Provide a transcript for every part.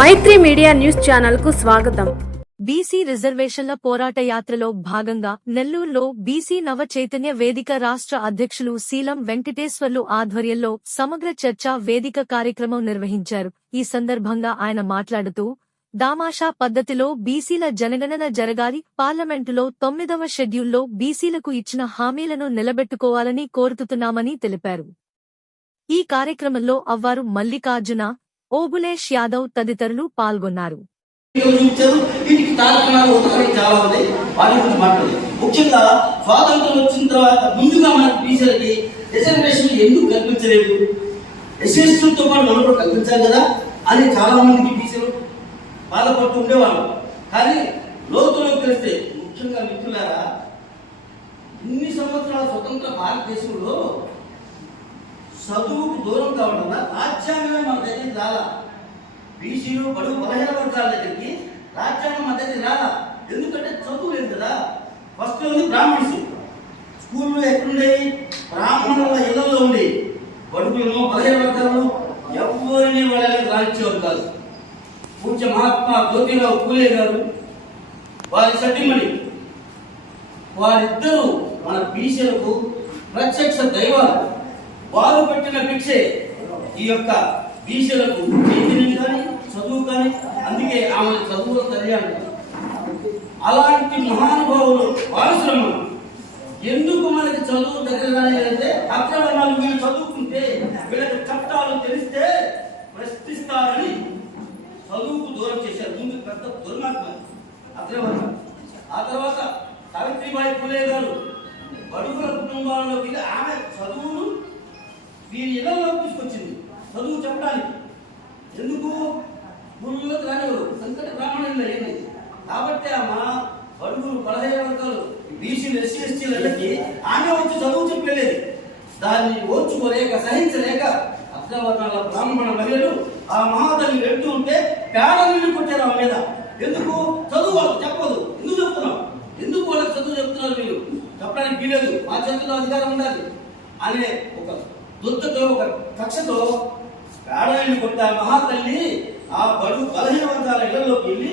మైత్రి media news ఛానల్కు స్వాగతం. BC రిజర్వేషన్ల పోరాట యాత్రలో భాగంగా నెల్లూరులో బీసీ నవ చైతన్య వేదిక రాష్ట్ర అధ్యక్షులు శీలం వెంకటేశ్వర్లు ఆధ్వర్యంలో సమగ్ర చర్చా వేదిక కార్యక్రమం నిర్వహించారు. ఈ సందర్భంగా ఆయన మాట్లాడుతూ దామాషా పద్ధతిలో బీసీల జనగణన జరగాలి. పార్లమెంటులో తొమ్మిదవ షెడ్యూల్లో బీసీలకు ఇచ్చిన హామీలను నిలబెట్టుకోవాలని కోరుతున్నామని తెలిపారు. ఈ కార్యక్రమంలో అవ్వారు మల్లికార్జున ఓబులేష్ యాదవ్ తదితరులు పాల్గొన్నారు. వీటికి చాలా వాటి గురించి మాట్లాడదు. ముఖ్యంగా స్వాతంత్రం వచ్చిన తర్వాత ముందుగా రిజర్వేషన్ ఎందుకు కల్పించలేదు? ఎస్ఎస్టీతో పాటు మనం కూడా కల్పించాలి కదా? అని చాలా మందికి బీసీలు బాధపడుతూ ఉండేవాళ్ళు. కానీ లోతులో తెలిస్తే ముఖ్యంగా మిత్రులారా ఇన్ని సంవత్సరాల స్వతంత్ర భారతదేశంలో చదువుకు దూరం కావడం వల్ల రాజ్యాంగమే మన దగ్గరికి రాలా. బీసీలు బడుగు బలహీన వర్గాల దగ్గరికి రాజ్యాంగం మన దగ్గరికి రాలా. ఎందుకంటే చదువు లేదు కదా. ఫస్ట్ ఉంది బ్రాహ్మణ్స్ స్కూల్లో ఎక్కడుండేవి బ్రాహ్మణుల ఇళ్ళలో ఉండి. బడుగులను బలహీన వర్గాలను ఎవరిని వాళ్ళని రానిచ్చేవారు కాదు. పూజ్య మహాత్మా జ్యోతిరావు పూలే గారు వారి సతీమణి వారిద్దరూ మన బీసీలకు ప్రత్యక్ష దైవాలు. వారు పెట్టిన భిక్షే ఈ యొక్క బీసీలకు చైతన్యం కానీ చదువు కానీ అందుకే ఆమె చదువులో తల్లి అలాంటి మహానుభావులు వారసులము. ఎందుకు మనకి చదువు దగ్గర లేదంటే అక్కడ వాళ్ళు వీళ్ళు చదువుకుంటే వీళ్ళకి చట్టాలు తెలిస్తే ప్రశ్నిస్తారని చదువుకు దూరం చేశారు. ముందు పెద్ద దుర్మార్గం. అగ్రవర్గం ఆ తర్వాత సావిత్రిబాయి పూలే గారు బడుగుల కుటుంబాల్లోకి ఆమె చదువును వీరి ఇళ్ళలో తీసుకొచ్చింది చదువు చెప్పడానికి. ఎందుకు? గురువులకు రానివ్వరు. సంకట బ్రాహ్మణులు ఏమైంది? కాబట్టి ఆమె బడుగులు పదహైదు వర్గాలు బీసీలు ఎస్సీ ఎస్టీలకి ఆమె వచ్చి చదువు చెప్పలేదు. దాన్ని ఓర్చుకోలేక సహించలేక అగ్రవర్ణాల బ్రాహ్మణ మహిళలు ఆ మహాతల్లి వెళ్తూ ఉంటే పేడ నీళ్ళు కొట్టారు ఆమె మీద. ఎందుకు? చదువు వాళ్ళకి చెప్పదు. ఎందుకు చెప్తున్నాం ఎందుకు వాళ్ళకి చదువు చెప్తున్నారు మీరు చెప్పడానికి వీలేదు. మా చేతుల్లో అధికారం ఉండాలి. అనే ఒక దుద్దతో ఒక కక్షతో పేడని కొట్ట మహాతల్లి ఆ బడు బలహీన వర్గాల ఇళ్ళలోకి వెళ్ళి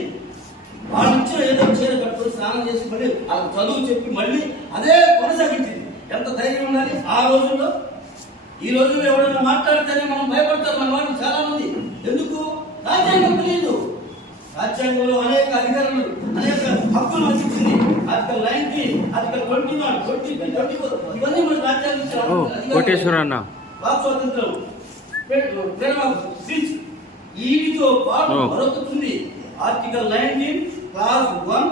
వాళ్ళు ఇచ్చిన ఏదో చీర కట్టుకొని స్నానం చేసి మళ్ళీ ఆ చదువు చెప్పి మళ్ళీ అదే కొనసాగించింది. ఎంత ధైర్యం ఉండాలి? ఆ రోజుల్లో? ఈ రోజుల్లో ఎవరైనా మాట్లాడితేనే మనం భయపడతారు. మన వాళ్ళు చాలా మంది ఎందుకు? రాజ్యాంగం తెలియదు. రాజ్యాంగంలో అనేక అధికారులు అనేక హక్కులు ఇచ్చింది article nineteen article twenty one twenty twenty ఇవన్నీ మన రాజ్యాంగం. కోటేశ్వర అన్న వాక్ స్వాతంత్రం. ఫ్రీడమ్ ఆఫ్ స్పీచ్ వీటితో పాటు. మరొకటి article nineteen clause one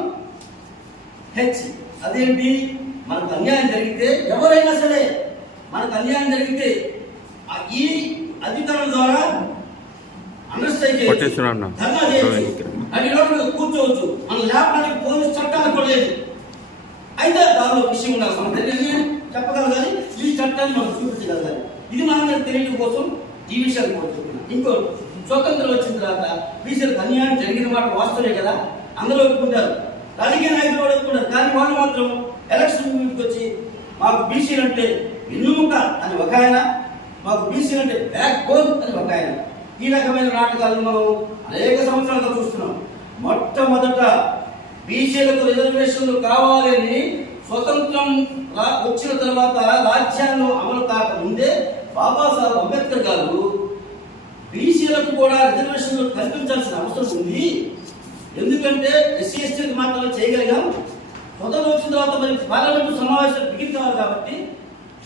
H. అదేంటి? మనకు అన్యాయం జరిగితే ఎవరైనా సరే మనకు అన్యాయం జరిగితే ఈ అధికారుల ద్వారా కూర్చోవచ్చు. మన లేపడానికి పోలీస్ చట్టాలు కూడా లేదు. అయితే దానిలో విషయం ఉండాలి. మన చెప్పగలగాలి. ఈ చట్టాన్ని మనం చూపించగలగాలి. ఇది మనందరూ తెలియడం కోసం ఈ విషయాలు కోరుతున్నాం ఇంకో స్వతంత్రం వచ్చిన తర్వాత బీసీలకు అన్యాయం జరిగిన మాట వాస్తవే కదా? అందరూ ఒప్పుకుంటారు. రాజకీయ నాయకులు కూడా ఒప్పుకుంటారు. కానీ వాళ్ళు మాత్రం ఎలక్షన్ వచ్చి మాకు బీసీలు అంటే వెన్నుముక అని ఒక ఆయన మాకు బీసీలు అంటే బ్యాక్ బోన్ అని ఒక ఆయన. ఈ రకమైన నాటకాలను మనం అనేక సంవత్సరాలుగా చూస్తున్నాం. మొట్టమొదట బీసీలకు రిజర్వేషన్లు కావాలని స్వతంత్రం రా- వచ్చిన తర్వాత రాజ్యాంగం అమలు కాకముందు బాబాసాహెబ్ అంబేద్కర్ గారు బీసీలకు కూడా రిజర్వేషన్లు కల్పించాల్సిన అవసరం ఉంది. ఎందుకంటే ఎస్సీ ఎస్టీలకు మాత్రమే చేయగలిగాం. స్వతంత్రం వచ్చిన తర్వాత మరి పార్లమెంటు సమావేశాలు బిగిన్ కావాలి కాబట్టి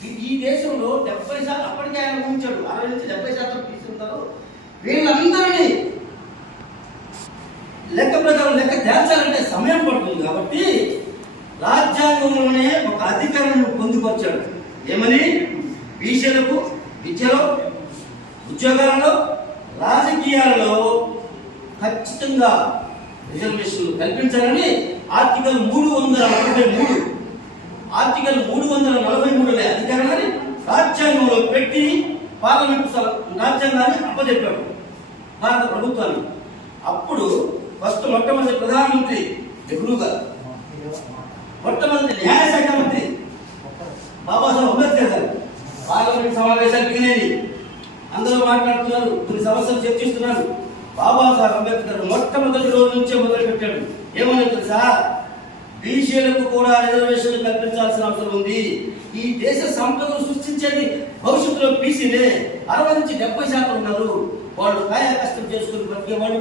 ఈ- దేశంలో డెబ్బై శాతం అప్పటికే ఆయన ఊహించాడు. అరవై నుంచి డెబ్బై శాతం తీసుకుంటారు వీళ్ళందరినీ లెక్క ప్రకారం లెక్క తేల్చాలంటే సమయం పడుతుంది కాబట్టి రాజ్యాంగంలోనే ఒక అధికారాన్ని పొందుపరిచాడు. ఏమని? బీసీలకు విద్యలో ఉద్యోగాలలో రాజకీయాలలో ఖచ్చితంగా రిజర్వేషన్లు కల్పించాలని ఆర్టికల్ మూడు వందల నలభై మూడు ఆర్టికల్ మూడు వందల నలభై మూడు అనే అధికారాన్ని రాజ్యాంగంలో పెట్టి పార్లమెంట్ రాజ్యాంగాన్ని అప్పచెప్పాడు భారత ప్రభుత్వాన్ని. అప్పుడు ఫస్ట్ మొట్టమొదటి ప్రధానమంత్రి నెహ్రూ గారు మొట్టమొదటి న్యాయశాఖ మంత్రి బాబాసాహెబ్ అంబేద్కర్ గారు పార్లమెంట్ సమావేశాలు బిగినేది అందరూ మాట్లాడుతున్నారు కొన్ని సమస్యలు చర్చిస్తున్నారు. బాబాసాహెబ్ అంబేద్కర్ మొట్టమొదటి రోజు నుంచే మొదలుపెట్టాడు. ఏమని తెలుసా? బీసీలకు కూడా రిజర్వేషన్ కల్పించాల్సిన అవసరం ఉంది. ఈ దేశ సంపదను సృష్టించేది భవిష్యత్తులో బీసీలే. అరవై నుంచి డెబ్బై శాతం ఉన్నారు. వాళ్ళు కాయ కష్టం చేసుకుని బ్రతికే వాళ్ళు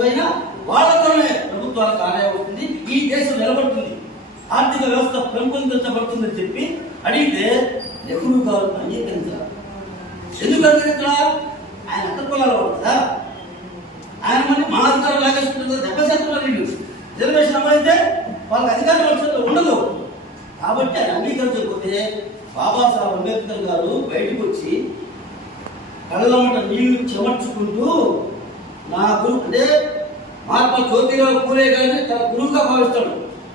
వాళ్ళతోనే ప్రభుత్వాలకు ఆదాయం అవుతుంది ఈ దేశం నిలబడుతుంది. ఆర్థిక వ్యవస్థ పెంపొందించబడుతుందని చెప్పి అడిగితే నెహ్రూ గారు అంగీకరించారు ఎందుకంటే ఇక్కడ ఆయన అంతర్కులాలు కదా. ఆయన మళ్ళీ మా అధికారం లాగేసుకుంటుంది. డెబ్బై శాతం వీళ్ళు రిజర్వేషన్ అమలైతే వాళ్ళకి అధికారం వచ్చేది ఉండదు. కాబట్టి ఆయన అంగీకరించకపోతే బాబాసాహెబ్ అంబేద్కర్ గారు బయటకు వచ్చి కళ్ళమట నీళ్ళు చెమర్చుకుంటూ నా గురు అంటే మహాత్మా జ్యోతిరావు పూలే గారిని తన గురువుగా భావిస్తాడు.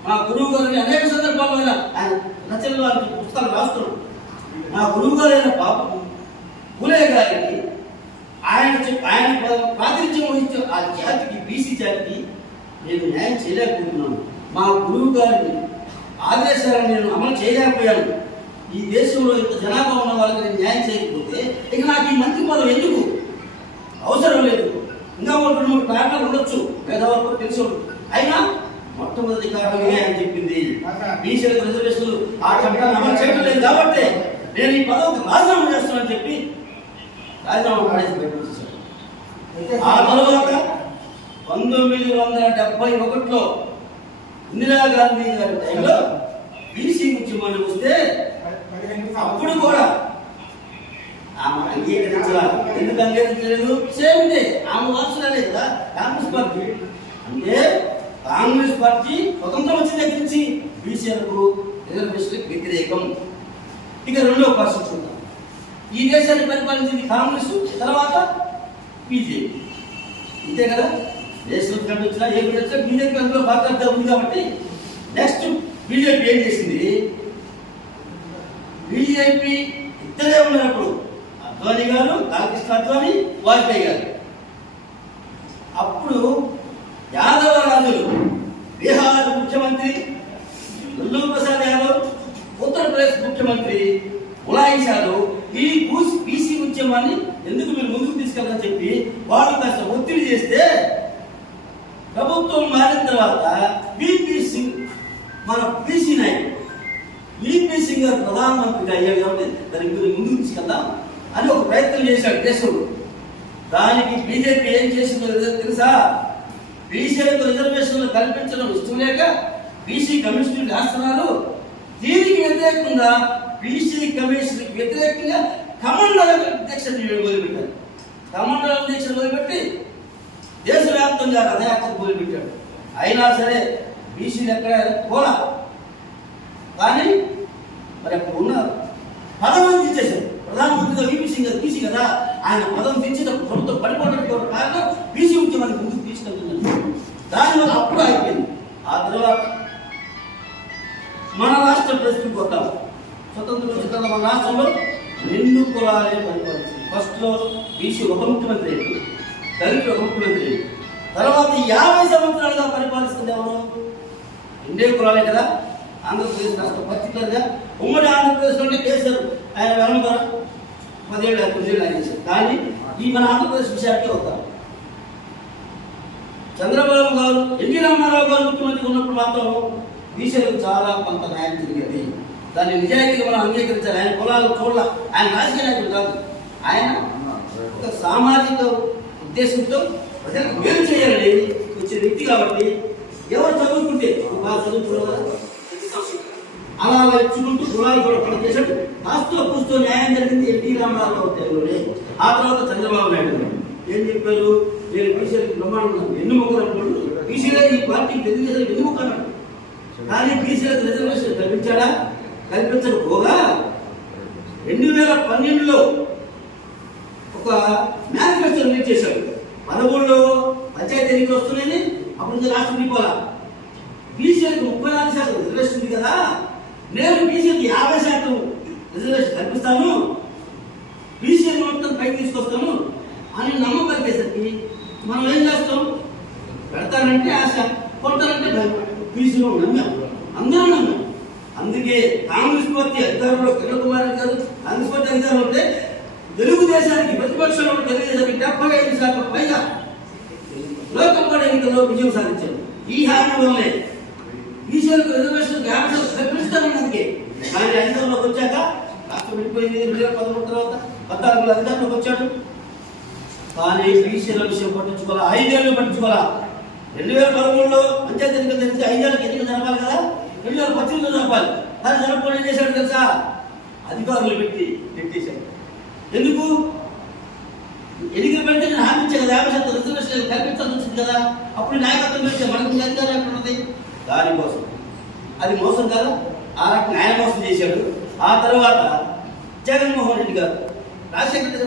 మా గురువు గారిని అనేక సందర్భాల్లో ఆయన రచనలు పుస్తకాలు రాస్తున్నాడు. నా గురువు గారైన పాప పూలే గారికి ఆయన ఆయన ప్రాతినిధ్యం వహించే ఆ జాతికి బీసీ జాతికి నేను న్యాయం చేయలేకపోతున్నాను. మా గురువు గారిని ఆదేశాలను నేను అమలు చేయలేకపోయాను. ఈ దేశంలో ఇంత జనాభా ఉన్న వాళ్ళకి నేను న్యాయం చేయకపోతే ఇక నాకు ఈ మంత్రి పదవి ఎందుకు? అవసరం లేదు. ఇంకా ఒక రెండు మూడు కారణాలు ఉండొచ్చు. పేదవాళ్ళకు తెలిసి అయినా మొట్టమొదటి కారణమే అని చెప్పింది. బీసీలకు రిజర్వేషన్లు ఆ చట్టాన్ని అమలు చేయడం లేదు కాబట్టి నేను ఈ పదవికి రాజీనామా చేస్తున్నానని చెప్పి రాజీనామా పడేసి. ఆ తర్వాత పంతొమ్మిది వందల డెబ్బై ఒకటిలో ఇందిరాగాంధీ గారి టైంలో బీసీ ఉద్యమాన్ని వస్తే అప్పుడు కూడా ఆమె అంగీకరించాలి ఎందుకు అంగీకరించలేదు? సేమ్ ఇదే. ఆమె వారసులే కదా కాంగ్రెస్ పార్టీ. అంటే కాంగ్రెస్ పార్టీ స్వతంత్రం వచ్చిన దగ్గర నుంచి బీసీలకు రిజర్వేషన్ వ్యతిరేకం. ఇక రెండో పరిస్థితి చూద్దాం. ఈ దేశాన్ని పరిపాలించింది కాంగ్రెస్ తర్వాత బీజేపీ. అంతే కదా? దేశం కంటే వచ్చినా ఏ ఫ్రంట్ వచ్చినా బీజేపీ అందులో భాగంగా ఉంది కాబట్టి నెక్స్ట్ బీజేపీ ఏం చేసింది? బీజేపీ ఇద్దరే ఉన్నప్పుడు అద్వానీ గారు లాలకృష్ణ అద్వానీ వాజ్పేయి గారు. అప్పుడు యాదవ రాజులు బీహార్ ముఖ్యమంత్రి లల్లూ ప్రసాద్ యాదవ్ ఉత్తరప్రదేశ్ ముఖ్యమంత్రి ములాయం ఈ బీసీ ఉద్యమాన్ని ఎందుకు మీరు ముందుకు తీసుకెళ్ళని చెప్పి వాళ్ళు కాస్త ఒత్తిడి చేస్తే ప్రభుత్వం మారిన తర్వాత బీపీ సింగ్ మన బీసీ నాయకుడు బీపీ సింగ్ గారు ప్రధానమంత్రిగా అయ్యాడు కాబట్టి దాని మీరు ముందుకు తీసుకెళ్దాం అని ఒక ప్రయత్నం చేశాడు దేశంలో. దానికి బీజేపీ ఏం చేసిందో తెలుసా? బీసీలకు రిజర్వేషన్లు కల్పించడం ఇష్టం లేక బీసీ కమిషన్ రాస్తున్నారు దీనికి వ్యతిరేకంగా బీసీ కమిషన్ వ్యతిరేకంగా కమండల దీక్ష మొదలుపెట్టారు కమండల దీక్ష మొదలుపెట్టి దేశవ్యాప్తంగా రథయాత్ర మొదలుపెట్టాడు అయినా సరే బీసీలు ఎక్కడ పోలా? కానీ మరి అప్పుడు ఉన్న పదవిని తీసేశారు. ప్రధానమంత్రిగా వీపీ సింగ్ గారు బీసీ కదా? ఆయన పదం తీసేటప్పుడు ప్రభుత్వం పడిపోవడానికి కారణం బీసీ ఉద్యమానికి ముందుకు తీసుకెళ్తున్నారు దానివల్ల అప్పుడు అయిపోయింది ఆ తర్వాత మన రాష్ట్ర ప్రశ్నకు వద్దాం స్వతంత్ర వచ్చిన మన రాష్ట్రంలో రెండు కులాలే పరిపాలించింది. ఫస్ట్లో బీసీ ఒక ముఖ్యమంత్రి అయ్యాడు. దళితులు ఒక ముఖ్యమంత్రి తర్వాత యాభై సంవత్సరాలుగా పరిపాలిస్తుంది ఎవరు? రెండే కులాలే కదా. ఆంధ్రప్రదేశ్ రాష్ట్రం పర్టికులర్గా ఉమ్మడి ఆంధ్రప్రదేశ్లోనే కేసీఆర్ ఆయన వెనక పదిహేడు తొమ్మిదేళ్ళు ఆయన చేశారు కానీ ఈ మన ఆంధ్రప్రదేశ్ విషయానికి వద్దాం. చంద్రబాబు గారు ఎన్టీ రామారావు గారు ముఖ్యమంత్రి ఉన్నప్పుడు మాత్రం బీసీలకు చాలా కొంత న్యాయం జరిగేది. దాన్ని నిజాయితీగా మనం అంగీకరించాలి. ఆయన కులాలు చూడాల ఆయన రాజకీయ నాయకుడు కాదు. ఆయన ఒక సామాజిక ఉద్దేశంతో ప్రజలకు మేలు చేయాలని వచ్చిన వ్యక్తి కాబట్టి ఎవరు చదువుకుంటే బాగా చదువుకున్నారు? అలా అలా ఇచ్చుకుంటూ కులాలు కూడా పనిచేశాడు కాస్తో కూస్తో న్యాయం జరిగింది ఎన్టీ రామారావు తెలుగులోనే ఆ తర్వాత చంద్రబాబు నాయుడు ఏం చెప్పారు? నేను బీసీలకు బ్రహ్మాండం ఎన్ని అన్నాడు బీసీలో ఈ పార్టీ తెలుగుదేశం ఎన్నుముక అన్నాడు కానీ బీసీలకు రిజర్వేషన్ కల్పించాడా కల్పించకపోగా రెండు వేల పన్నెండులో ఒక మేనిఫెస్టో రిలీజ్ చేశాడు. పదమూడులో పంచాయతీ ఎన్నికలు వస్తున్నాయని అప్పుడు నుంచి రాష్ట్రం నింపాలా బీసీలకు ముప్పై నాలుగు శాతం రిజర్వేషన్ ఉంది కదా నేను బీసీలకు యాభై శాతం రిజర్వేషన్ కల్పిస్తాను. బీసీ మొత్తం పైకి తీసుకొస్తాను అని నమ్మకలిగేసరికి మనం ఏం చేస్తాం? పెడతానంటే ఆశ కొడతానంటే భయం. బీసీలో నమ్మాం అందరూ నమ్మాం అందుకే కాంగ్రెస్ పార్టీ అధికారంలో కిరణ్ కుమార్ గారు కాంగ్రెస్ పార్టీ అధికారంలో ఉంటే తెలుగుదేశానికి ప్రతిపక్షంలో తెలుగుదేశానికి డెబ్బై ఐదు శాతం పైగా లోకంపాడు ఎన్నికల్లో విజయం సాధించారు. ఈ హామీ వల్లే బీసీలకు రిజర్వేషన్ యాభై కల్పిస్తామని అందుకే కానీ అధికారంలోకి వచ్చాక రాష్ట్రం విడిపోయింది రెండు వేల పదమూడు తర్వాత పద్నాలుగులో అధికారంలోకి వచ్చాడు. కానీ బీసీల విషయం పట్టించుకోవాలా? ఐదేళ్ళు పట్టించుకోవాలా? రెండు వేల పదమూడులో పంచాయతీ ఎన్నికలు జరిగితే ఐదేళ్ళకి ఎన్నికలు జరపాలి కదా? రెండు వేల పద్దెనిమిదిలో జరపాలి కానీ జరపకుండా ఏం చేశాడు తెలుసా? అధికారులు పెట్టి పెట్టేశాడు ఎందుకు? ఎదిగిన పెడితే నేను హామీ ఇచ్చా కదా యాభై శాతం రిజర్వేషన్ కల్పించాల్సి వచ్చింది కదా? అప్పుడు నాయకత్వం పెడితే మనకు అధికారం ఎక్కడ ఉన్నది దానికోసం అది మోసం కదా ఆ రకంగా ఆయన మోసం చేశాడు. ఆ తర్వాత జగన్మోహన్ రెడ్డి గారు రాజశేఖర రెడ్డి